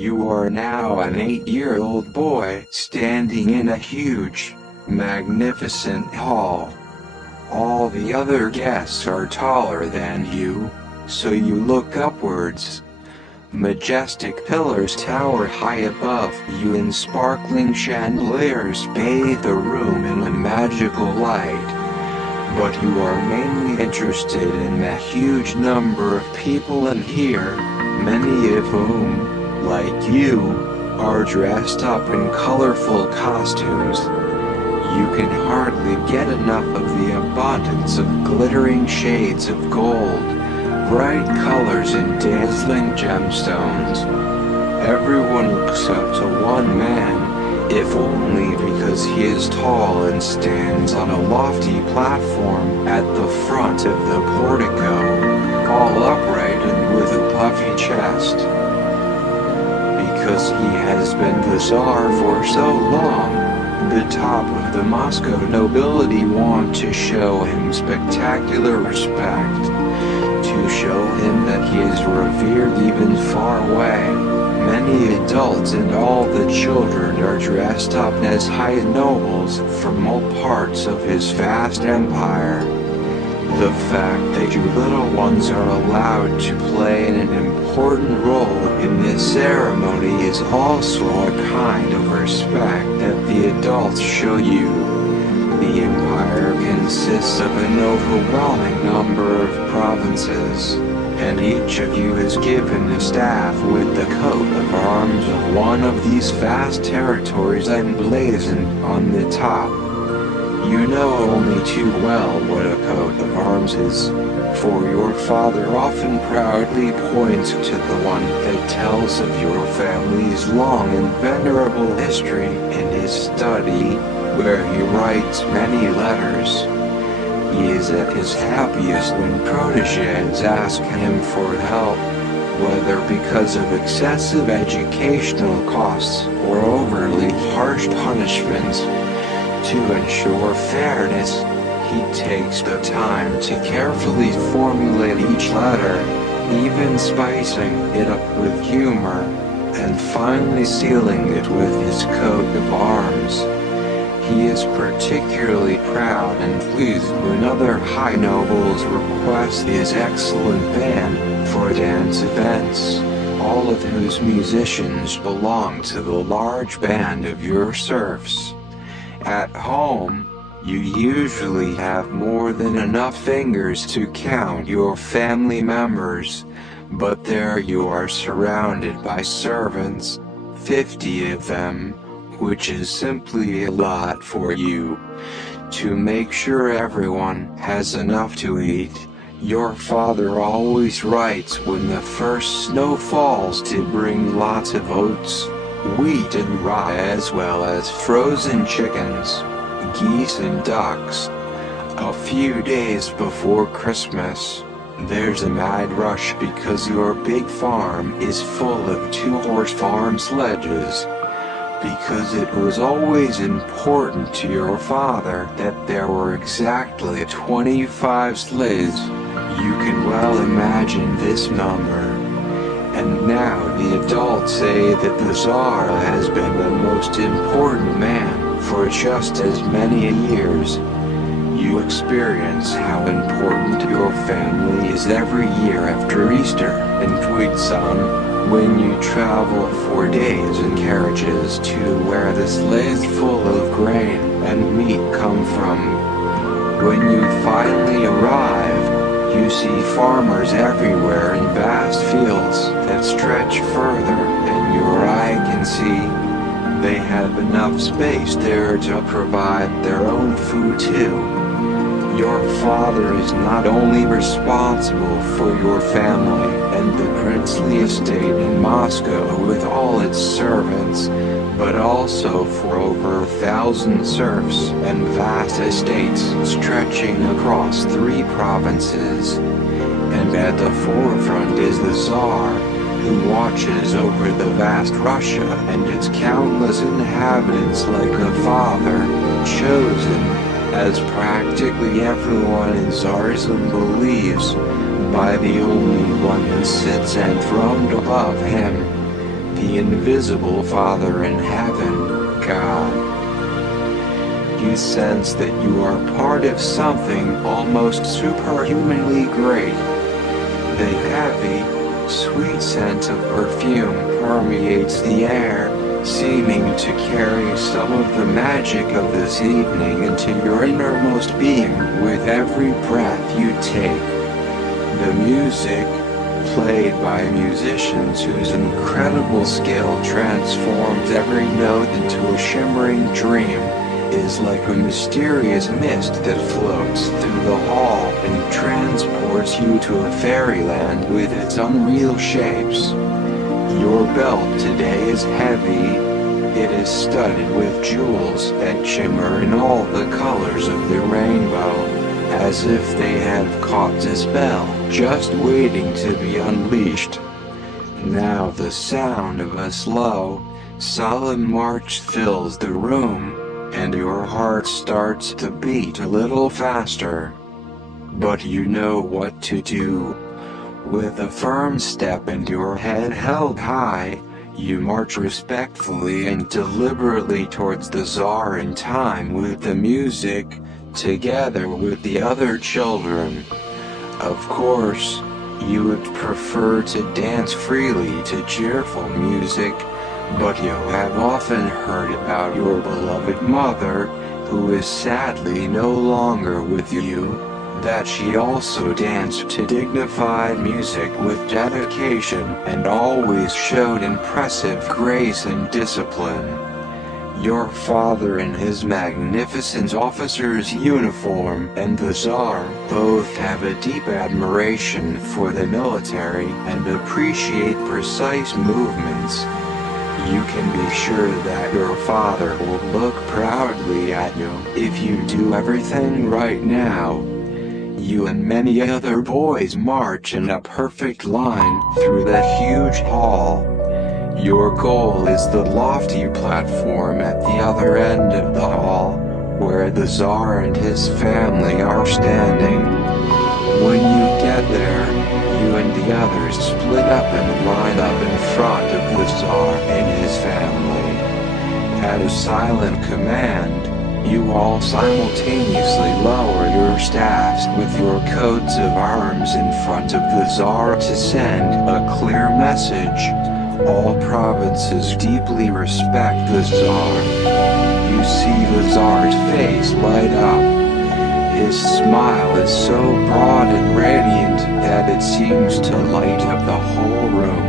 You are now an 8-year-old boy standing in a huge, magnificent hall. All the other guests are taller than you, so you look upwards. Majestic pillars tower high above you and sparkling chandeliers bathe the room in a magical light. But you are mainly interested in the huge number of people in here, many of whom, like you, are dressed up in colorful costumes. You can hardly get enough of the abundance of glittering shades of gold, bright colors and dazzling gemstones. Everyone looks up to one man, if only because he is tall and stands on a lofty platform at the front of the portico, all upright and with a puffy chest. Because he has been the Tsar for so long, the top of the Moscow nobility want to show him spectacular respect, to show him that he is revered even far away. Many adults and all the children are dressed up as high nobles from all parts of his vast empire. The fact that you little ones are allowed to play an important role in this ceremony is also a kind of respect that the adults show you. The empire consists of an overwhelming number of provinces, and each of you is given a staff with the coat of arms of one of these vast territories emblazoned on the top. You know only too well what a coat of arms is, for your father often proudly points to the one that tells of your family's long and venerable history in his study, where he writes many letters. He is at his happiest when protégés ask him for help, whether because of excessive educational costs or overly harsh punishments. To ensure fairness, he takes the time to carefully formulate each letter, even spicing it up with humor, and finally sealing it with his coat of arms. He is particularly proud and pleased when other high nobles request his excellent band for dance events, all of whose musicians belong to the large band of your serfs. At home, you usually have more than enough fingers to count your family members, but there you are surrounded by servants, 50 of them, which is simply a lot for you. To make sure everyone has enough to eat, your father always writes when the first snow falls to bring lots of oats, wheat and rye, as well as frozen chickens, geese and ducks. A few days before Christmas, there's a mad rush because your big farm is full of 2-horse farm sledges. Because it was always important to your father that there were exactly 25 sleighs. You can well imagine this number. And now the adults say that the Tsar has been the most important man for just as many years. You experience how important your family is every year after Easter and Tweedson, when you travel for days in carriages to where the sleighs full of grain and meat come from. When you finally arrive, you see farmers everywhere in vast fields that stretch further than your eye can see. They have enough space there to provide their own food too. Your father is not only responsible for your family and the princely estate in Moscow with all its servants, but also for over 1,000 serfs and vast estates stretching across 3 provinces. And at the forefront is the Tsar, who watches over the vast Russia and its countless inhabitants like a father, chosen, as practically everyone in Tsarism believes, by the only one who sits enthroned above him. the invisible Father in heaven, God. You sense that you are part of something almost superhumanly great. The heavy, sweet scent of perfume permeates the air, seeming to carry some of the magic of this evening into your innermost being with every breath you take. The music, played by musicians whose incredible skill transforms every note into a shimmering dream, is like a mysterious mist that floats through the hall and transports you to a fairyland with its unreal shapes. Your belt today is heavy. It is studded with jewels that shimmer in all the colors of the rainbow, as if they have caught a spell, just waiting to be unleashed. Now the sound of a slow, solemn march fills the room, and your heart starts to beat a little faster. But you know what to do. With a firm step and your head held high, you march respectfully and deliberately towards the czar in time with the music, together with the other children. Of course, you would prefer to dance freely to cheerful music, but you have often heard about your beloved mother, who is sadly no longer with you, that she also danced to dignified music with dedication and always showed impressive grace and discipline. Your father in his magnificent officer's uniform and the Tsar both have a deep admiration for the military and appreciate precise movements. You can be sure that your father will look proudly at you if you do everything right now. You and many other boys march in a perfect line through that huge hall. Your goal is the lofty platform at the other end of the hall, where the Tsar and his family are standing. When you get there, you and the others split up and line up in front of the Tsar and his family. At a silent command, you all simultaneously lower your staffs with your coats of arms in front of the Tsar to send a clear message. All provinces deeply respect the Tsar. You see the Tsar's face light up. His smile is so broad and radiant that it seems to light up the whole room.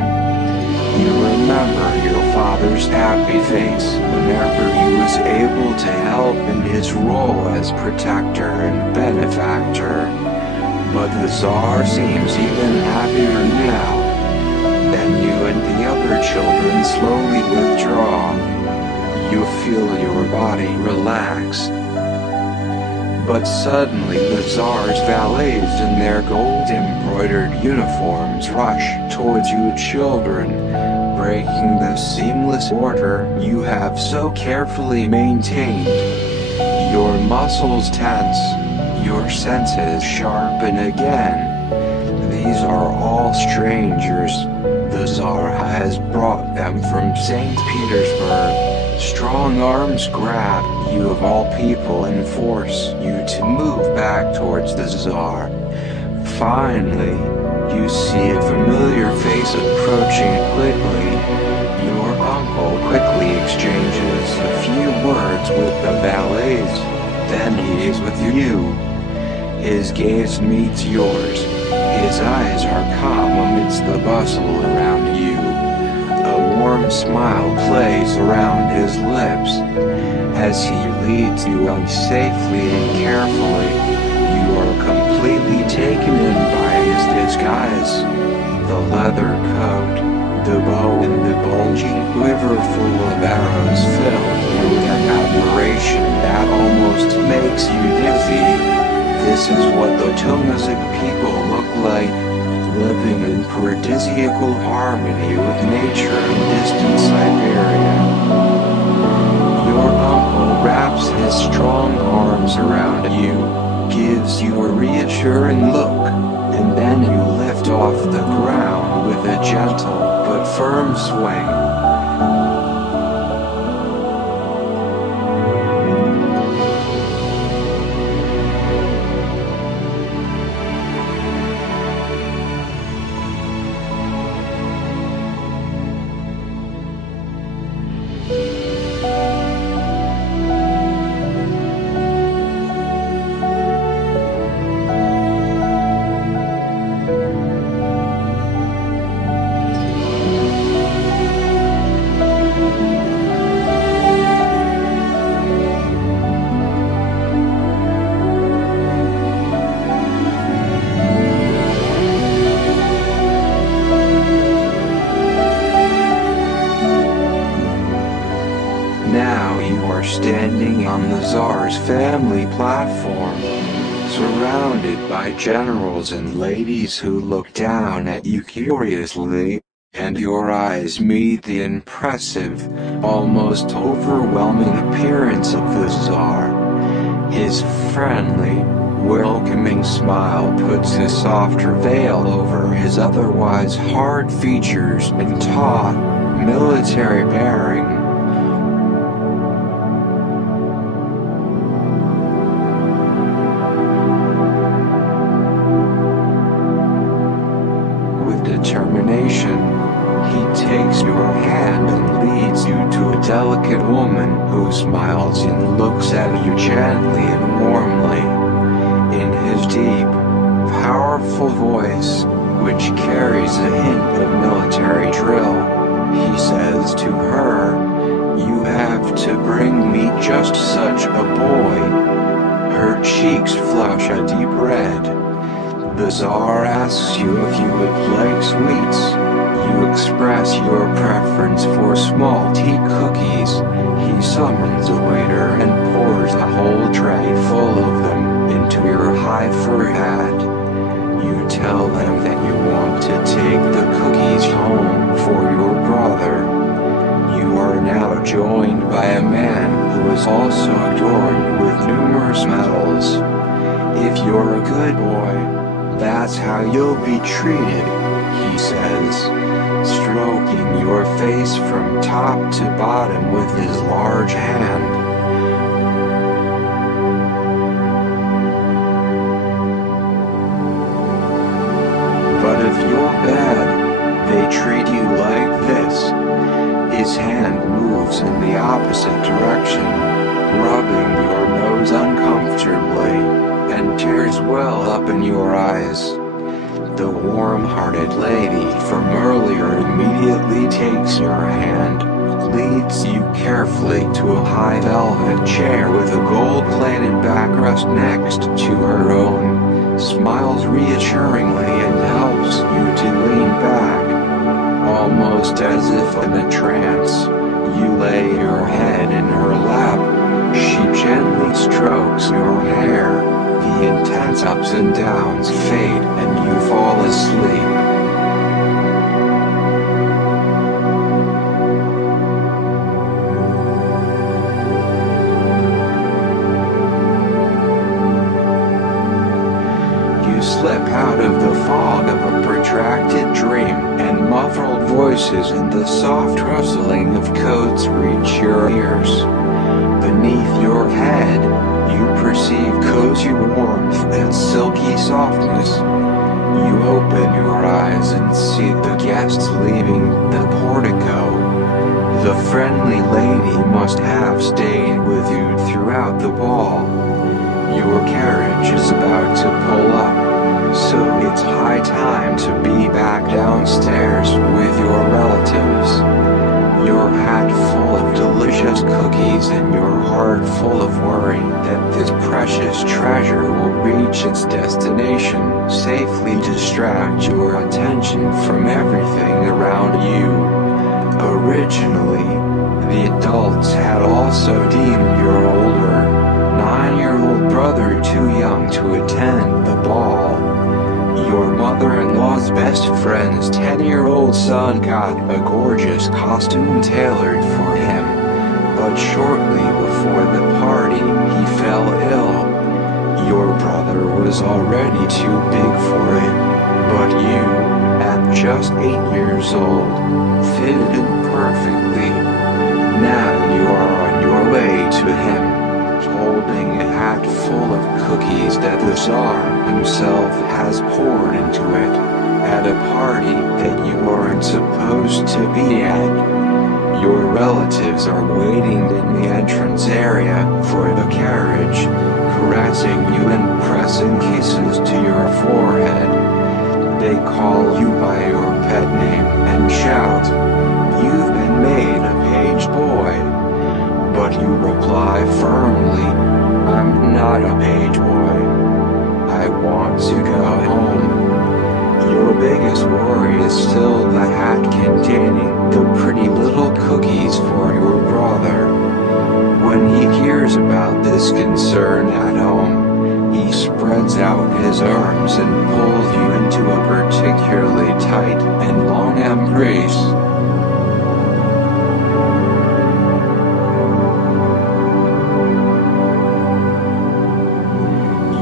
You remember your father's happy face whenever he was able to help in his role as protector and benefactor. But the Tsar seems even happier now. Then you and the other children slowly withdraw. You feel your body relax. But suddenly the Tsar's valets in their gold-embroidered uniforms rush towards you children, breaking the seamless order you have so carefully maintained. Your muscles tense, your senses sharpen again. These are all strangers. The Tsar has brought them from St. Petersburg. Strong arms grab you of all people and force you to move back towards the Tsar. Finally, you see a familiar face approaching quickly. Your uncle quickly exchanges a few words with the valets. Then he is with you. His gaze meets yours. His eyes are calm amidst the bustle around you. A warm smile plays around his lips. As he leads you on safely and carefully, you are completely taken in by his disguise. The leather coat, the bow and the bulging quiver full of arrows fill you with an admiration that almost makes you dizzy. This is what the Tomazic people look like, living in paradisiacal harmony with nature in distant Siberia. Your uncle wraps his strong arms around you, gives you a reassuring look, and then you lift off the ground with a gentle but firm swing. are standing on the Tsar's family platform, surrounded by generals and ladies who look down at you curiously, and your eyes meet the impressive, almost overwhelming appearance of the Tsar. His friendly, welcoming smile puts a softer veil over his otherwise hard features and taut, military bearing. With determination, he takes your hand and leads you to a delicate woman who smiles and looks at you gently and warmly. In his deep, powerful voice, which carries a hint of military drill, he says to her, "You have to bring me just such a boy." Her cheeks flush a deep red. The Tsar asks you if you would like sweets. You express your preference for small tea cookies. He summons a waiter and pours a whole tray full of them into your high fur hat. You tell them that you want to take the cookies home for your brother. You are now joined by a man who is also adorned with numerous medals. If you're a good boy, that's how you'll be treated, he says, stroking your face from top to bottom with his large hand. But if you're bad, they treat you like this. His hand moves in the opposite direction, rubbing your nose uncomfortably, and tears well up in your eyes. The warm-hearted lady from earlier immediately takes your hand, leads you carefully to a high velvet chair with a gold-plated backrest next to her own, smiles reassuringly and helps you to lean back. Almost as if in a trance, you lay your head in her lap. She gently strokes your hair. The intense ups and downs fade and you fall asleep. You slip out of the fog of a protracted dream, and muffled voices and the soft rustling of coats reach your ears. Beneath your head, you perceive cozy warmth and silky softness. You open your eyes and see the guests leaving the portico. The friendly lady must have stayed with you throughout the ball. Your carriage is about to pull up, so it's high time to be back downstairs with your relatives. Your hat full of delicious cookies and your heart full of worry that this precious treasure will reach its destination safely distract your attention from everything around you. Originally, the adults had also deemed your older, 9-year-old brother too young to attend the ball. Your mother-in-law's best friend's 10-year-old son got a gorgeous costume tailored for him, but shortly before the party he fell ill. Your brother was already too big for it, but you, at just 8 years old, fitted in perfectly. Now you are on your way to him, holding a hat full of cookies that the Tsar himself has poured into it, at a party that you aren't supposed to be at. Your relatives are waiting in the entrance area for the carriage, caressing you and pressing kisses to your forehead. They call you by your pet name and shout, "You've been made a page boy." But you reply firmly, "I'm not a page boy. I want to go home." Your biggest worry is still the hat containing the pretty little cookies for your brother. When he disconcern at home, he spreads out his arms and pulls you into a particularly tight and long embrace.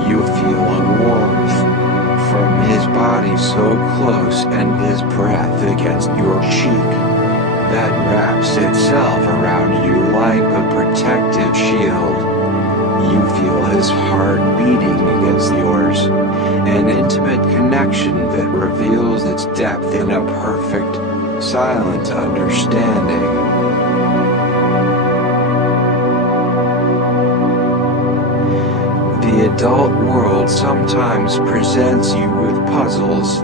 You feel a warmth from his body so close and his breath against your cheek that wraps itself around you like a protective shield. You feel his heart beating against yours, an intimate connection that reveals its depth in a perfect, silent understanding. The adult world sometimes presents you with puzzles.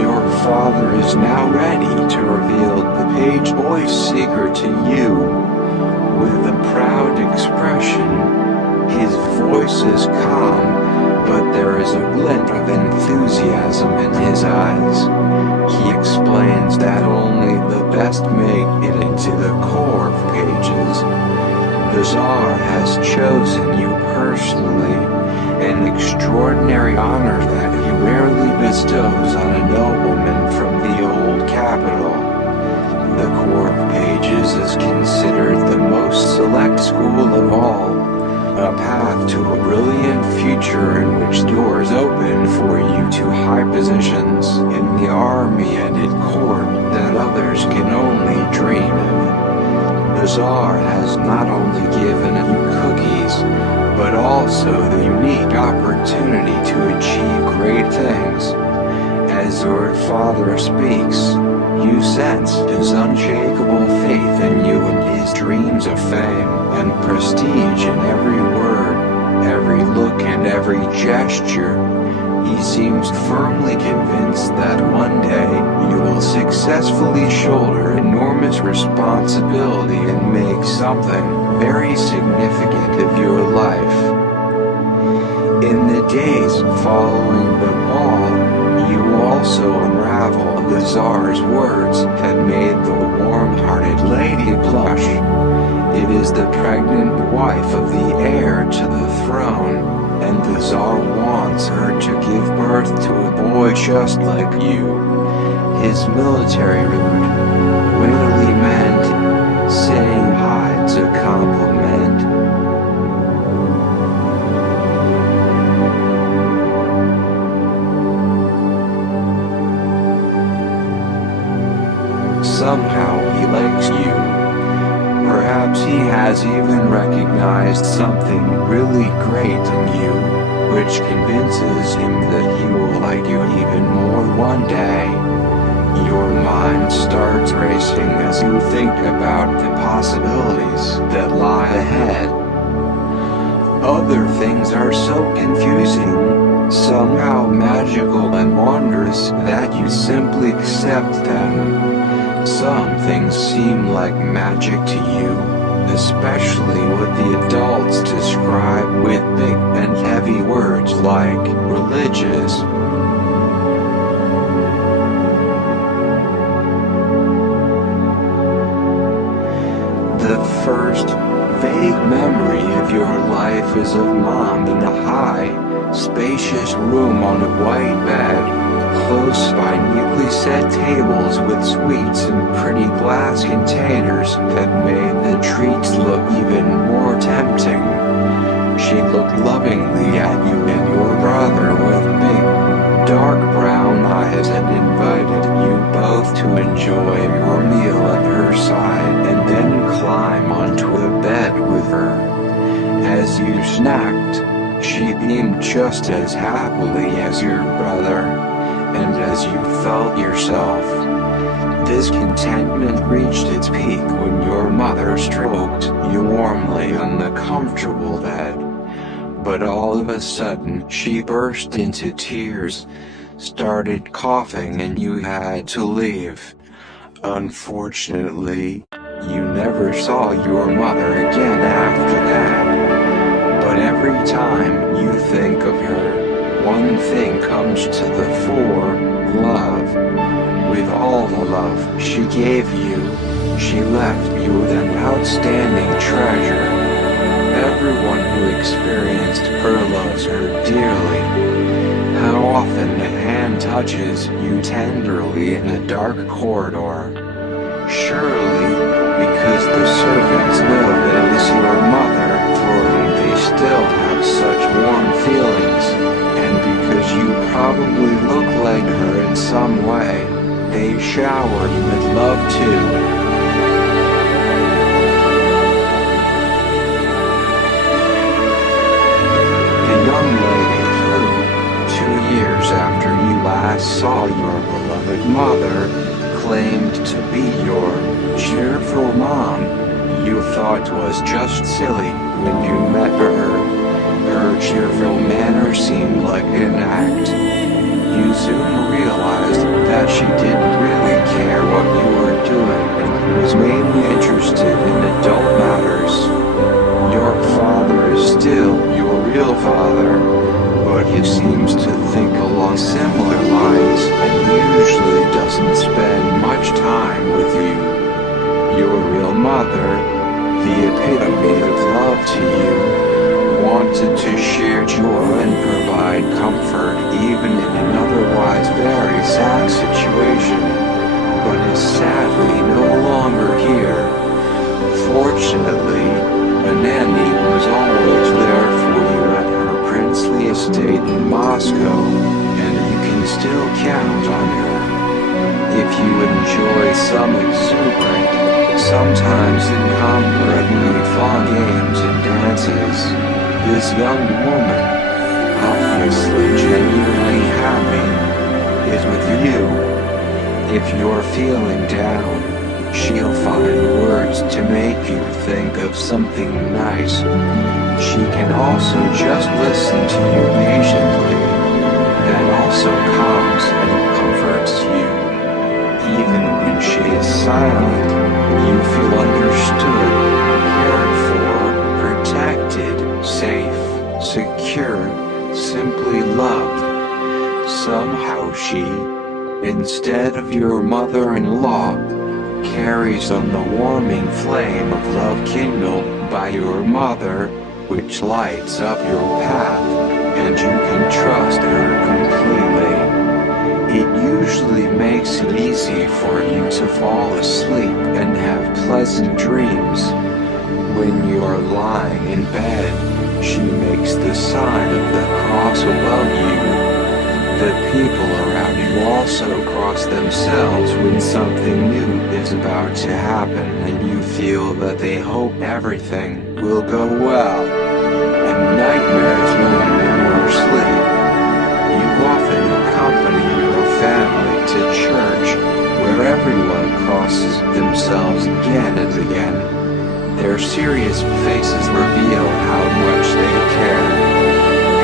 Your father is now ready to reveal the page boy's secret to you. With a proud expression, his voice is calm, but there is a glint of enthusiasm in his eyes. He explains that only the best make it into the core of pages. The Tsar has chosen you personally, an extraordinary honor that he rarely bestows on a nobleman from the old capital. The Corps of Pages is considered the most select school of all, a path to a brilliant future in which doors open for you to high positions in the army and at court that others can only dream of. The Tsar has not only given you cookies, but also the unique opportunity to achieve great things. As your father speaks, you sense his unshakable faith in you and his dreams of fame and prestige in every word, every look and every gesture. He seems firmly convinced that one day you will successfully shoulder enormous responsibility and make something very significant of your life. In the days following the ball, you also unravel the Tsar's words that made the warm-hearted lady blush. It is the pregnant wife of the heir to the throne, and the Tsar wants her to give birth to a boy just like you. His military rude literally meant saying hi to compliment. Somehow he likes you. Perhaps he has even recognized something really great in you, which convinces him that he will like you even more one day. Your mind starts racing as you think about the possibilities that lie ahead. Other things are so confusing, somehow magical and wondrous that you simply accept them. Some things seem like magic to you, especially what the adults describe with big and heavy words like religious. The first vague memory of your life is of Mom in a high, spacious room on a white bed, close by neatly set tables with sweets and pretty glass containers that made the treats look even more tempting. She looked lovingly at you and your brother with big, dark brown eyes and invited you both to enjoy your meal at her side and then climb onto the bed with her. As you snacked, she beamed just as happily as your brother. And as you felt yourself, this contentment reached its peak when your mother stroked you warmly on the comfortable bed. But all of a sudden, she burst into tears, started coughing, and you had to leave. Unfortunately, you never saw your mother again after that. But every time you think of her, one thing comes to the fore: love. With all the love she gave you, she left you with an outstanding treasure. everyone who experienced her loves her dearly. How often a hand touches you tenderly in a dark corridor. Surely, because the servants know that it is your mother for whom they still have such warm feelings, and because you probably look like her in some way, they shower you with love too. The young lady who, 2 years after you last saw your beloved mother, claimed to be your cheerful mom, you thought was just silly when you met her. Her cheerful manner seemed like an act. You soon realized that she didn't really care what you were doing and was mainly interested in adult matters. Your father is still your real father, but he seems to think along similar lines and usually doesn't spend much time with you. Your real mother, the epitome of love to you, wanted to share joy and provide comfort even in an otherwise very sad situation, but is sadly no longer here. Fortunately, a nanny was always there for you at her princely estate in Moscow, and you can still count on her. If you enjoy some exuberant, sometimes incomparably fun games and dances, this young woman, obviously genuinely happy, is with you. If you're feeling down, she'll find words to make you think of something nice. She can also just listen to you patiently. That also calms and comforts you. Even when she is silent, you feel understood, cared for, protected, safe, secure, simply loved. Somehow she, instead of your mother-in-law, carries on the warming flame of love kindled by your mother, which lights up your path, and you can trust her completely. It usually makes it easy for you to fall asleep and have pleasant dreams. When you are lying in bed, she makes the sign of the cross above you. The people around you also cross themselves when something new is about to happen and you feel that they hope everything will go well. And nightmares loom in your sleep. You often accompany your family to church, where everyone crosses themselves again and again. Their serious faces reveal how much they care.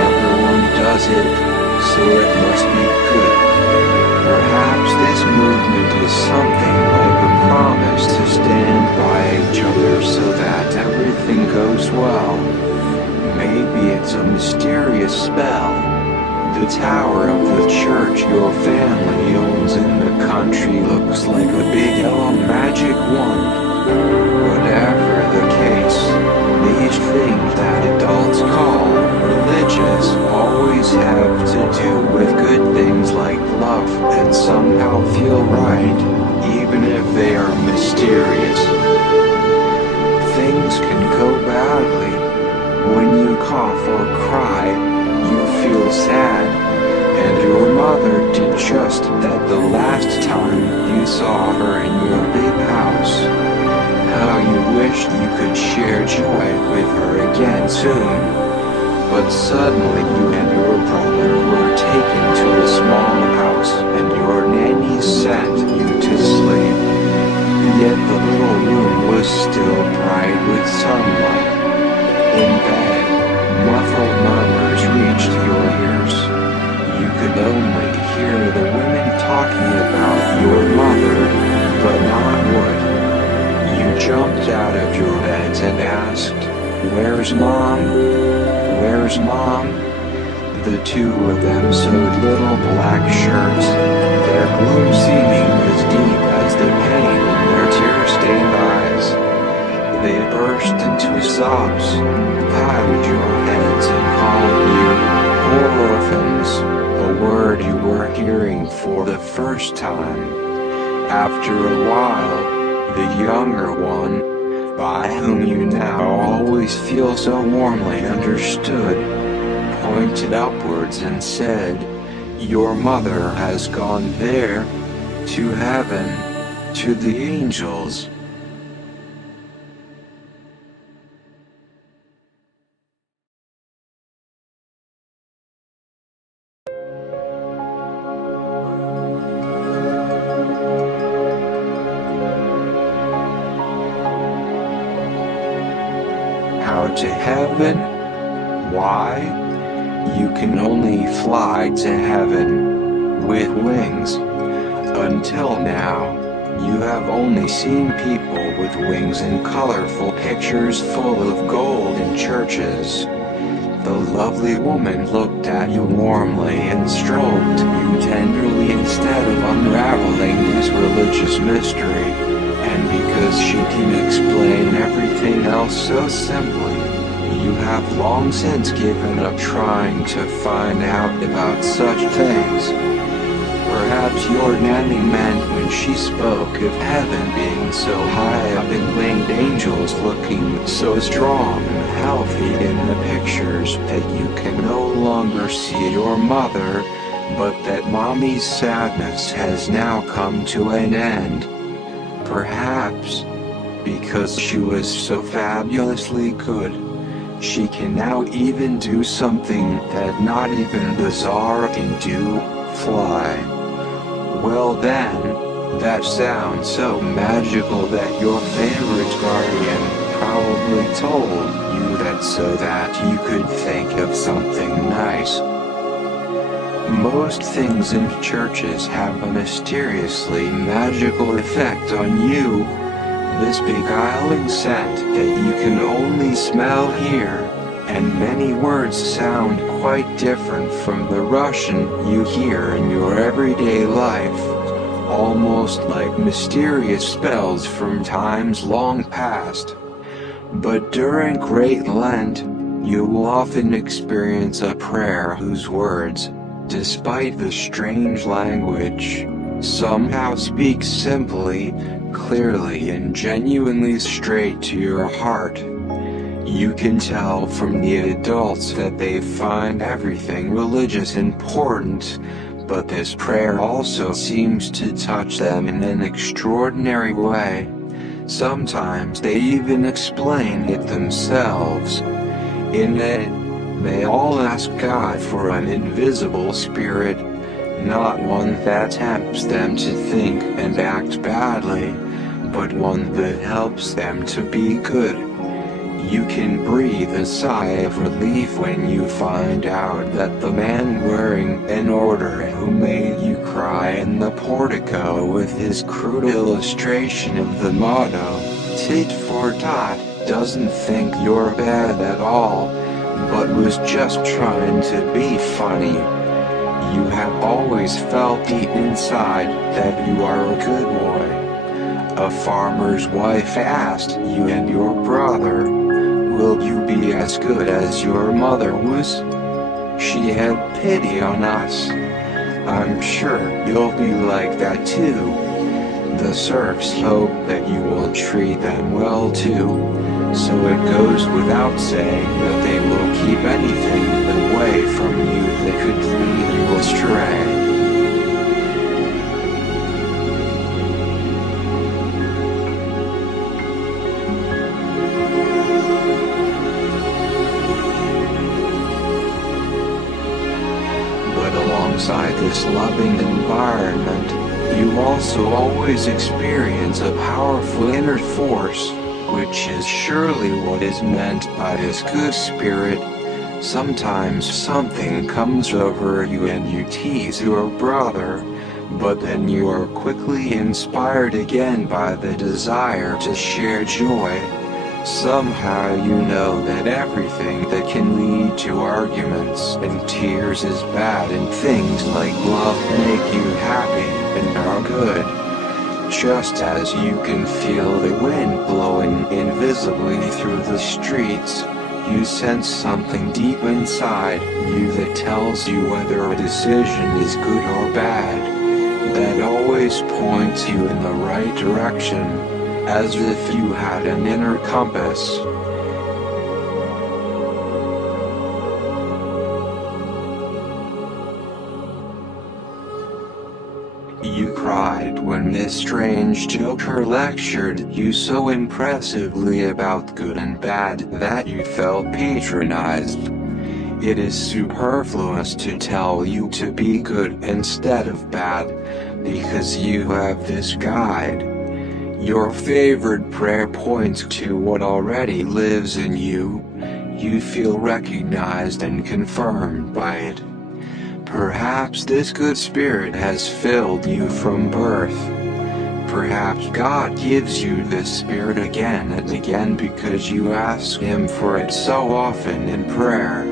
Everyone does it, so it must be good. Perhaps this movement is something like a promise to stand by each other so that everything goes well. Maybe it's a mysterious spell. The tower of the church your family owns in the country looks like a big yellow magic wand. Whatever the case, these things that adults call religious always have to do with good things like love and somehow feel right, even if they are mysterious. Things can go badly. When you cough or cry, you feel sad, and your mother did just that the last time you saw her in your big house. How you wished you could share joy with her again soon. But suddenly you and your brother were taken to a small house and your nanny sent you to sleep. Yet the little room was still bright with sunlight. In bed, muffled murmurs reached your ears. You could only hear the women talking about your mother, but not what. You jumped out of your beds and asked, "Where's Mom? Where's Mom?" The two of them sewed little black shirts, their gloom seeming as deep as the pain in their tear-stained eyes. They burst into sobs. orphans, a word you were hearing for the first time. After a while, the younger one, by whom you now always feel so warmly understood, pointed upwards and said, "Your mother has gone there, to heaven, to the angels." How to heaven? Why? You can only fly to heaven with wings. Until now, you have only seen people with wings in colorful pictures full of gold in churches. The lovely woman looked at you warmly and stroked you tenderly instead of unraveling this religious mystery. And because she can explain everything else so simply, you have long since given up trying to find out about such things. Perhaps your nanny meant when she spoke of heaven being so high up and winged angels looking so strong and healthy in the pictures that you can no longer see your mother, but that mommy's sadness has now come to an end. Perhaps, because she was so fabulously good, she can now even do something that not even the Tsar can do, fly. Well then, that sounds so magical that your favorite guardian probably told you that so that you could think of something nice. Most things in churches have a mysteriously magical effect on you. This beguiling scent that you can only smell here, and many words sound quite different from the Russian you hear in your everyday life, almost like mysterious spells from times long past. But during Great Lent, you will often experience a prayer whose words, despite the strange language, somehow speak simply, clearly and genuinely straight to your heart. You can tell from the adults that they find everything religious important, but this prayer also seems to touch them in an extraordinary way. Sometimes they even explain it themselves. In it, they all ask God for an invisible spirit, not one that tempts them to think and act badly, but one that helps them to be good. You can breathe a sigh of relief when you find out that the man wearing an order who made you cry in the portico with his crude illustration of the motto, "Tit for tat," doesn't think you're bad at all, but was just trying to be funny. You have always felt deep inside that you are a good boy. A farmer's wife asked you and your brother, "Will you be as good as your mother was?" She had pity on us. I'm sure you'll be like that too. The serfs hope that you will treat them well too, so it goes without saying that they will keep anything away from you that could lead you astray. But alongside this loving environment, you also always experience a powerful inner force, which is surely what is meant by this good spirit. Sometimes something comes over you and you tease your brother, but then you are quickly inspired again by the desire to share joy. Somehow you know that everything that can lead to arguments and tears is bad, and things like love make you happy and are good. Just as you can feel the wind blowing invisibly through the streets, You sense something deep inside you that tells you whether a decision is good or bad, that always points you in the right direction, as if you had an inner compass. You cried when this strange joker lectured you so impressively about good and bad that you felt patronized. It is superfluous to tell you to be good instead of bad, because you have this guide. Your favorite prayer points to what already lives in you. You feel recognized and confirmed by it. Perhaps this good spirit has filled you from birth. Perhaps God gives you this spirit again and again because you ask Him for it so often in prayer.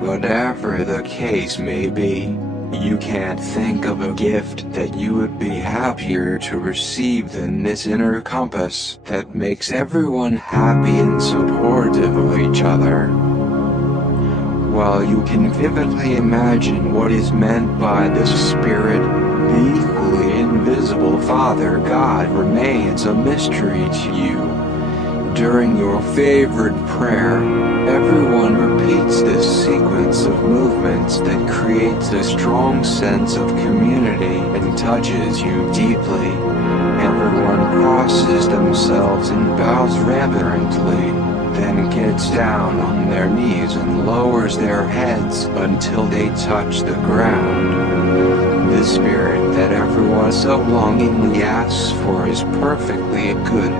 Whatever the case may be, you can't think of a gift that you would be happier to receive than this inner compass that makes everyone happy and supportive of each other. While you can vividly imagine what is meant by this spirit, the equally invisible Father God remains a mystery to you. During your favorite prayer, everyone repeats this sequence of movements that creates a strong sense of community and touches you deeply. Everyone crosses themselves and bows reverently, then gets down on their knees and lowers their heads until they touch the ground. The spirit that everyone so longingly asks for is perfectly good.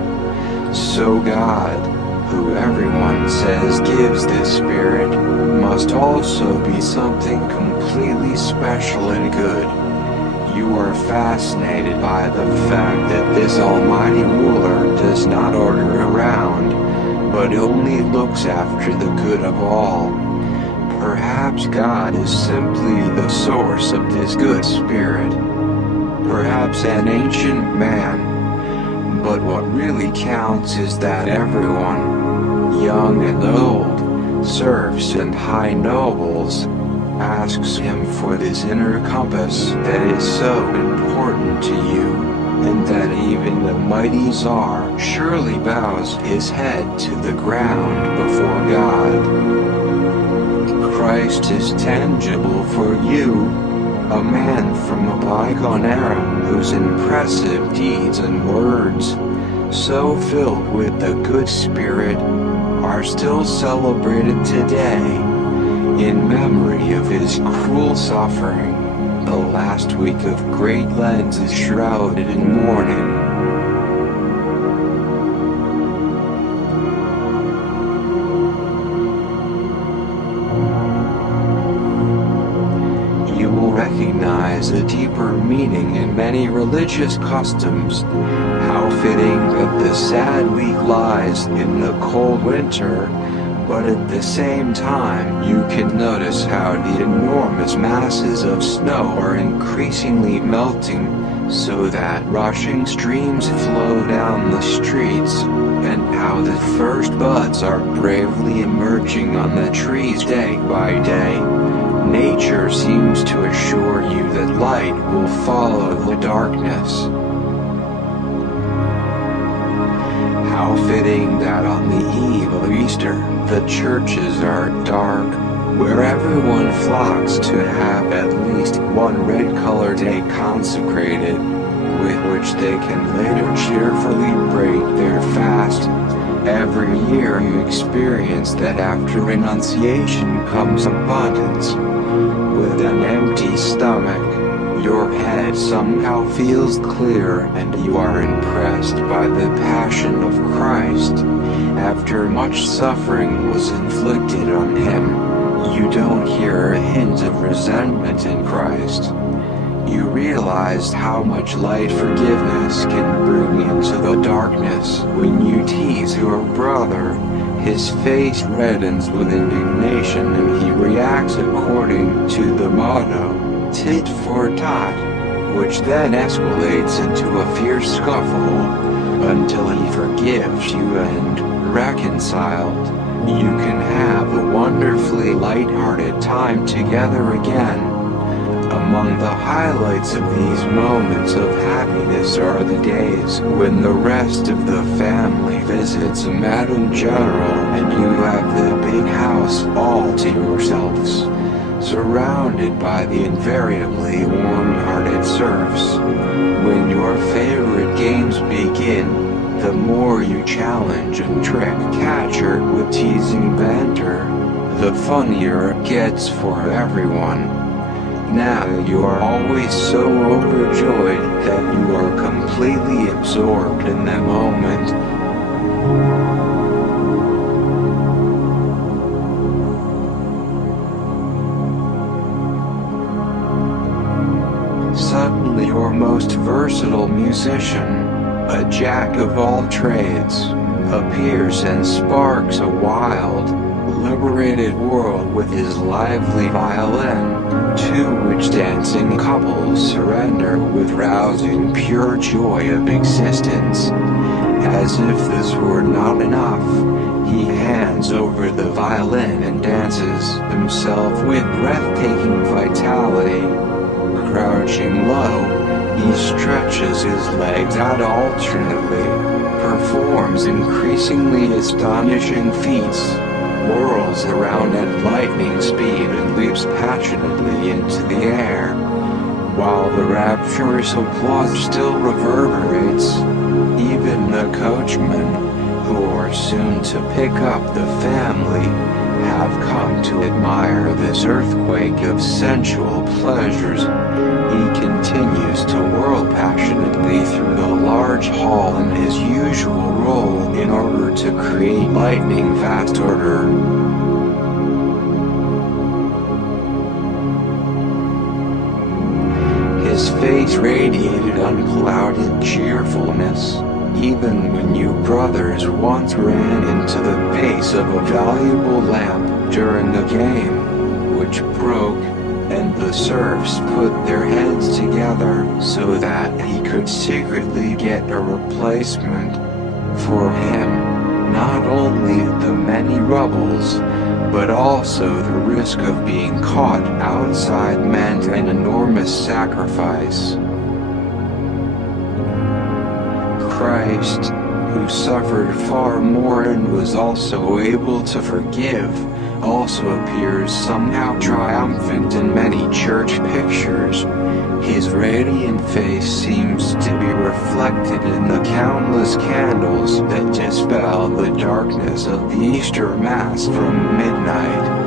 So God, who everyone says gives this spirit, must also be something completely special and good. You are fascinated by the fact that this almighty ruler does not order around, but only looks after the good of all. Perhaps God is simply the source of this good spirit. Perhaps an ancient man. But what really counts is that everyone, young and old, serfs and high nobles, asks Him for this inner compass that is so important to you, and that even the mighty Tsar surely bows his head to the ground before God. Christ is tangible for you, a man from a bygone era whose impressive deeds and words, so filled with the good spirit, are still celebrated today, in memory of His cruel suffering. The last week of Great Lent is shrouded in mourning. You will recognize a deeper meaning in many religious customs. How fitting that the sad week lies in the cold winter, but at the same time you can notice how the enormous masses of snow are increasingly melting, so that rushing streams flow down the streets, and how the first buds are bravely emerging on the trees day by day. Nature seems to assure you that light will follow the darkness. How fitting that on the eve of Easter, the churches are dark, where everyone flocks to have at least one red-colored day consecrated, with which they can later cheerfully break their fast. Every year you experience that after renunciation comes abundance. With an empty stomach, your head somehow feels clear and you are impressed by the passion of Christ. After much suffering was inflicted on Him, you don't hear a hint of resentment in Christ. You realized how much light forgiveness can bring into the darkness when you tease your brother His face reddens with indignation and he reacts according to the motto, tit for tat, which then escalates into a fierce scuffle, until he forgives you and, reconciled, you can have a wonderfully light-hearted time together again. Among the highlights of these moments of happiness are the days when the rest of the family visits Madam General and you have the big house all to yourselves, surrounded by the invariably warm-hearted serfs. When your favorite games begin, the more you challenge and trick Catcher with teasing banter, the funnier it gets for everyone. Now you are always so overjoyed that you are completely absorbed in the moment. Suddenly your most versatile musician, a jack of all trades, appears and sparks a wild, liberated world with his lively violin, to which dancing couples surrender with rousing pure joy of existence. As if this were not enough, he hands over the violin and dances himself with breathtaking vitality. Crouching low, he stretches his legs out alternately, performs increasingly astonishing feats, whirls around at lightning speed and leaps passionately into the air, while the rapturous applause still reverberates. Even the coachmen, who are soon to pick up the family, have come to admire this earthquake of sensual pleasures. He continues to whirl passionately through the large hall in his usual role in order to create lightning-fast order. His face radiated unclouded cheerfulness, even when you brothers once ran into the base of a valuable lamp during a game, which broke, and the serfs put their heads together so that he could secretly get a replacement. For him, not only the many rubbles, but also the risk of being caught outside meant an enormous sacrifice. Christ, who suffered far more and was also able to forgive, also appears somehow triumphant in many church pictures. His radiant face seems to be reflected in the countless candles that dispel the darkness of the Easter Mass from midnight.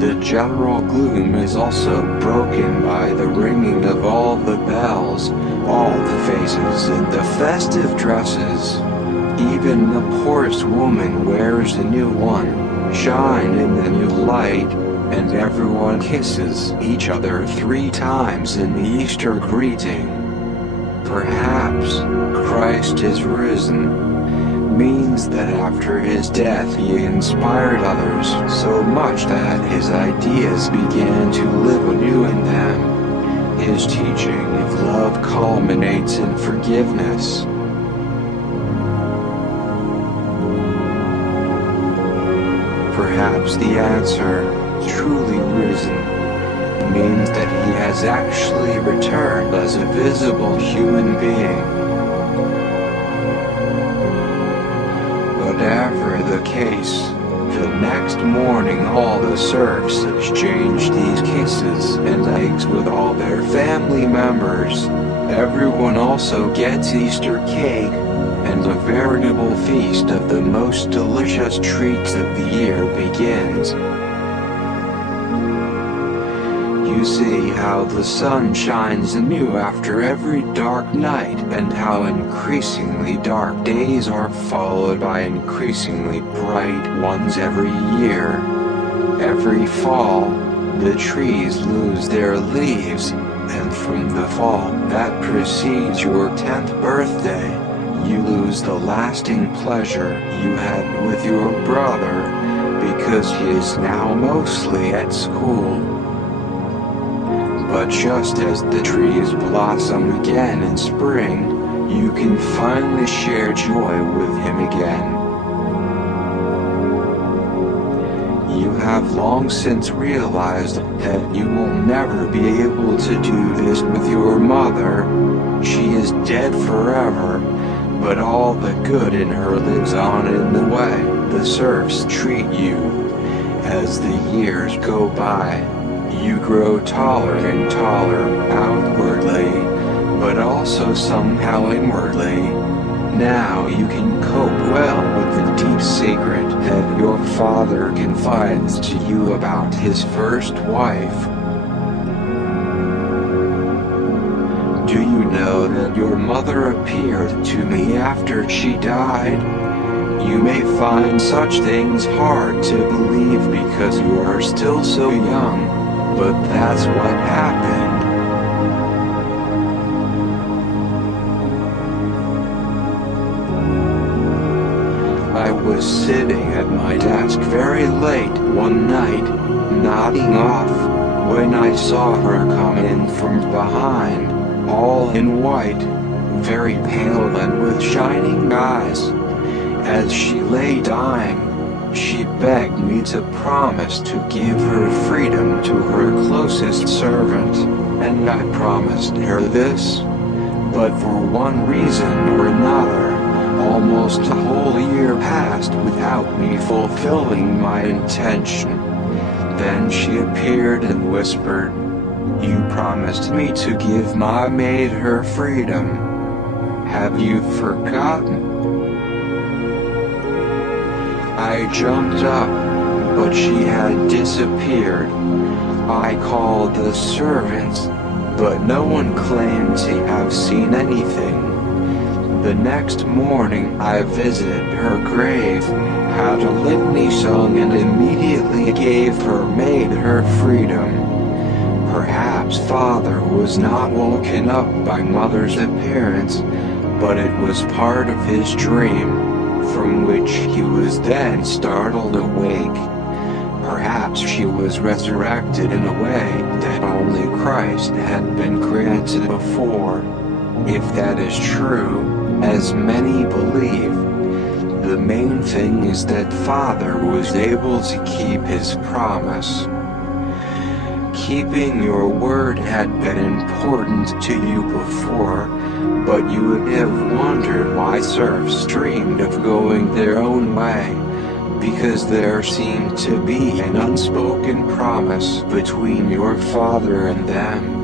The general gloom is also broken by the ringing of all the bells, all the faces in the festive dresses. Even the poorest woman wears a new one, shine in the new light, and everyone kisses each other 3 times in the Easter greeting. Perhaps Christ is risen means that after his death he inspired others so much that his ideas began to live anew in them. His teaching of love culminates in forgiveness. Perhaps the answer, truly risen, means that he has actually returned as a visible human being. Whatever the case, the next morning all the serfs exchange these kisses and eggs with all their family members. Everyone also gets Easter cake, and a veritable feast of the most delicious treats of the year begins. You see how the sun shines anew after every dark night, and how increasingly dark days are followed by increasingly bright ones every year. Every fall, the trees lose their leaves, and from the fall that precedes your 10th birthday, you lose the lasting pleasure you had with your brother, because he is now mostly at school. But just as the trees blossom again in spring, you can finally share joy with him again. You have long since realized that you will never be able to do this with your mother. She is dead forever, but all the good in her lives on in the way the serfs treat you. As the years go by, you grow taller and taller outwardly, but also somehow inwardly. Now you can cope well with the deep secret that your father confides to you about his first wife. Do you know that your mother appeared to me after she died? You may find such things hard to believe because you are still so young, but that's what happened. I was sitting at my desk very late one night, nodding off, when I saw her come in from behind, all in white, very pale and with shining eyes. As she lay dying, she begged me to promise to give her freedom to her closest servant, and I promised her this. But for one reason or another, almost a whole year passed without me fulfilling my intention. Then she appeared and whispered, "You promised me to give my maid her freedom. Have you forgotten?" I jumped up, but she had disappeared. I called the servants, but no one claimed to have seen anything. The next morning I visited her grave, had a litany sung, and immediately gave her maid her freedom. Perhaps father was not woken up by mother's appearance, but it was part of his dream, from which he was then startled awake. Perhaps she was resurrected in a way that only Christ had been granted before. If that is true, as many believe, the main thing is that father was able to keep his promise. Keeping your word had been important to you before, but you would have wondered why serfs dreamed of going their own way, because there seemed to be an unspoken promise between your father and them.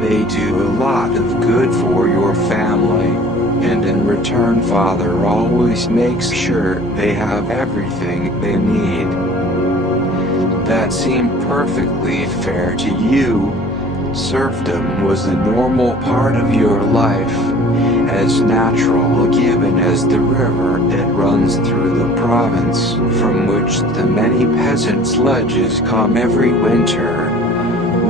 They do a lot of good for your family, and in return father always makes sure they have everything they need. That seemed perfectly fair to you. Serfdom was a normal part of your life, as natural a given as the river that runs through the province from which the many peasant sledges come every winter.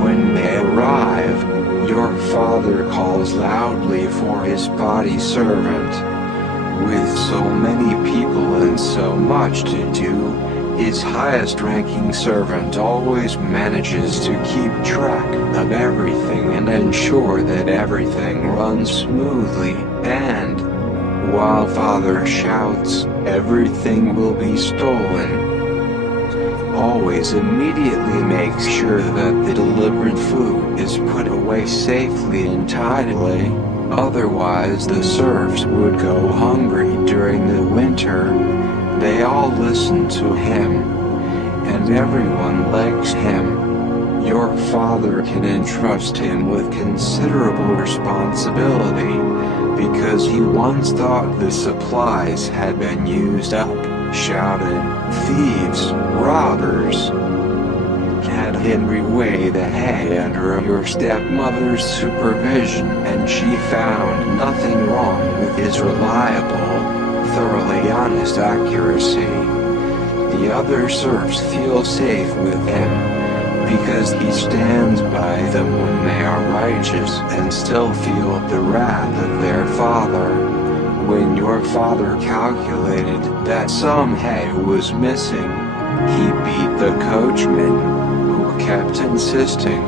When they arrive, your father calls loudly for his body servant. With so many people and so much to do, his highest-ranking servant always manages to keep track of everything and ensure that everything runs smoothly, and, while father shouts, "Everything will be stolen," always immediately makes sure that the delivered food is put away safely and tidily. Otherwise the serfs would go hungry during the winter. They all listen to him, and everyone likes him. Your father can entrust him with considerable responsibility, because he once thought the supplies had been used up, shouted, "Thieves, robbers!" Had Henry weigh the hay under your stepmother's supervision, and she found nothing wrong with his reliable, thoroughly honest accuracy. The other serfs feel safe with him, because he stands by them when they are righteous and still feel the wrath of their father. When your father calculated that some hay was missing, he beat the coachman, who kept insisting,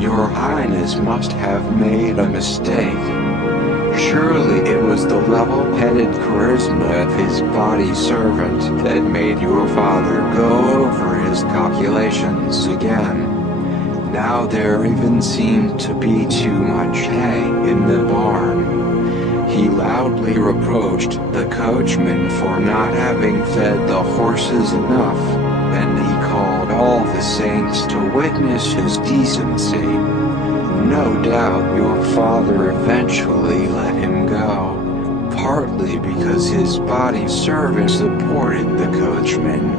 "Your Highness must have made a mistake." Surely it was the level-headed charisma of his body servant that made your father go over his calculations again. Now there even seemed to be too much hay in the barn. He loudly reproached the coachman for not having fed the horses enough, and he called all the saints to witness his decency. No doubt your father eventually let him go, partly because his body servant supported the coachman.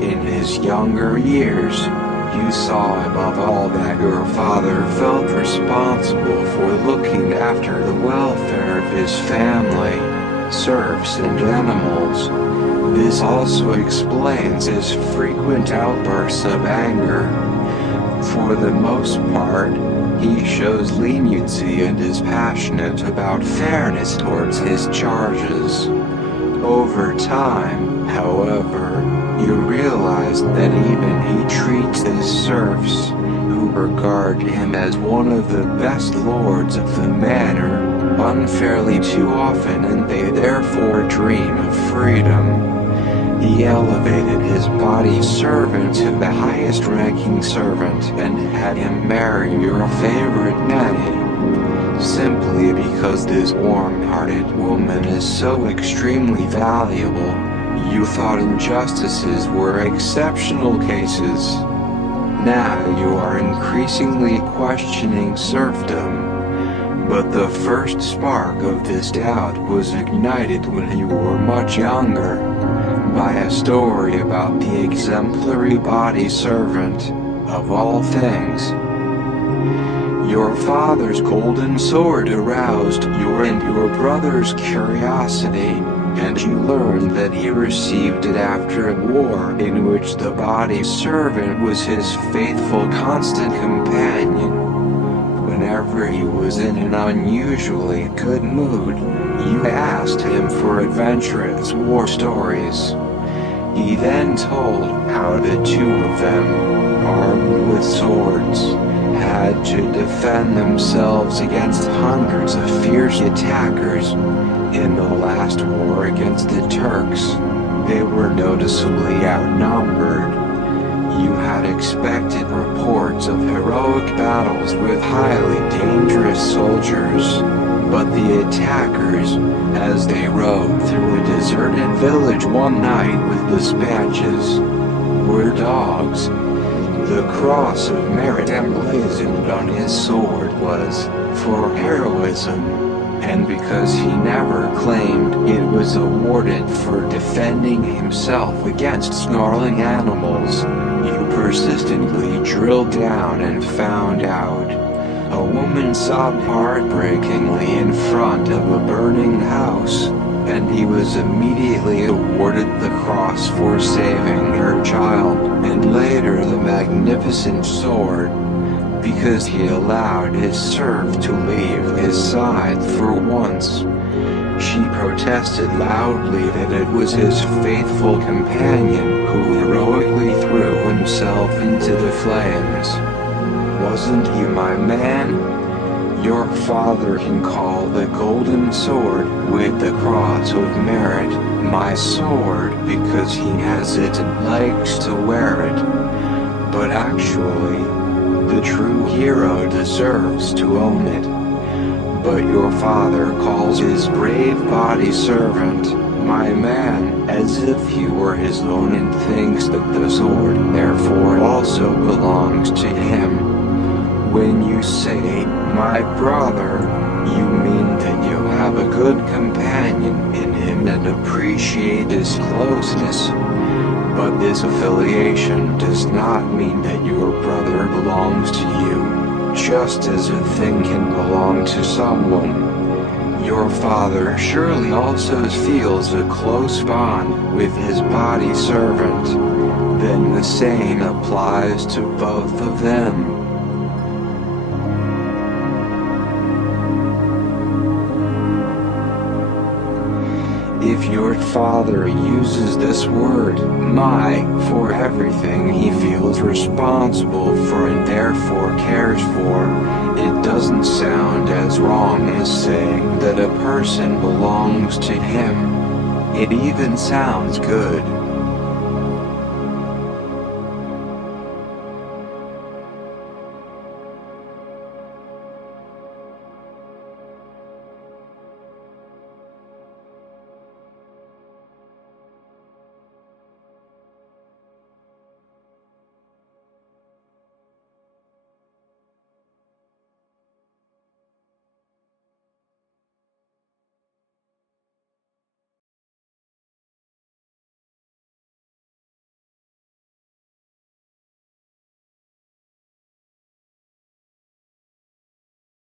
In his younger years, you saw above all that your father felt responsible for looking after the welfare of his family, serfs and animals. This also explains his frequent outbursts of anger. For the most part, he shows leniency and is passionate about fairness towards his charges. Over time, however, you realize that even he treats his serfs, who regard him as one of the best lords of the manor, unfairly too often, and they therefore dream of freedom. He elevated his body servant to the highest ranking servant and had him marry your favorite nanny. Simply because this warm-hearted woman is so extremely valuable, you thought injustices were exceptional cases. Now you are increasingly questioning serfdom. But the first spark of this doubt was ignited when you were much younger, by a story about the exemplary body servant, of all things. Your father's golden sword aroused your and your brother's curiosity, and you learned that he received it after a war in which the body servant was his faithful constant companion. Whenever he was in an unusually good mood, you asked him for adventurous war stories. He then told how the two of them, armed with swords, had to defend themselves against hundreds of fierce attackers. In the last war against the Turks, they were noticeably outnumbered. You had expected reports of heroic battles with highly dangerous soldiers, but the attackers, as they rode through a deserted village one night with dispatches, were dogs. The cross of merit emblazoned on his sword was for heroism, and because he never claimed it was awarded for defending himself against snarling animals, you persistently drilled down and found out. A woman sobbed heartbreakingly in front of a burning house, and he was immediately awarded the cross for saving her child, and later the magnificent sword, because he allowed his serf to leave his side for once. She protested loudly that it was his faithful companion who heroically threw himself into the flames. Wasn't he my man? Your father can call the golden sword with the cross of merit my sword because he has it and likes to wear it. But actually, the true hero deserves to own it. But your father calls his brave body servant my man, as if he were his own, and thinks that the sword therefore also belongs to him. When you say, my brother, you mean that you have a good companion in him and appreciate his closeness. But this affiliation does not mean that your brother belongs to you, just as a thing can belong to someone. Your father surely also feels a close bond with his body servant. Then the same applies to both of them. If your father uses this word, my, for everything he feels responsible for and therefore cares for, it doesn't sound as wrong as saying that a person belongs to him. It even sounds good.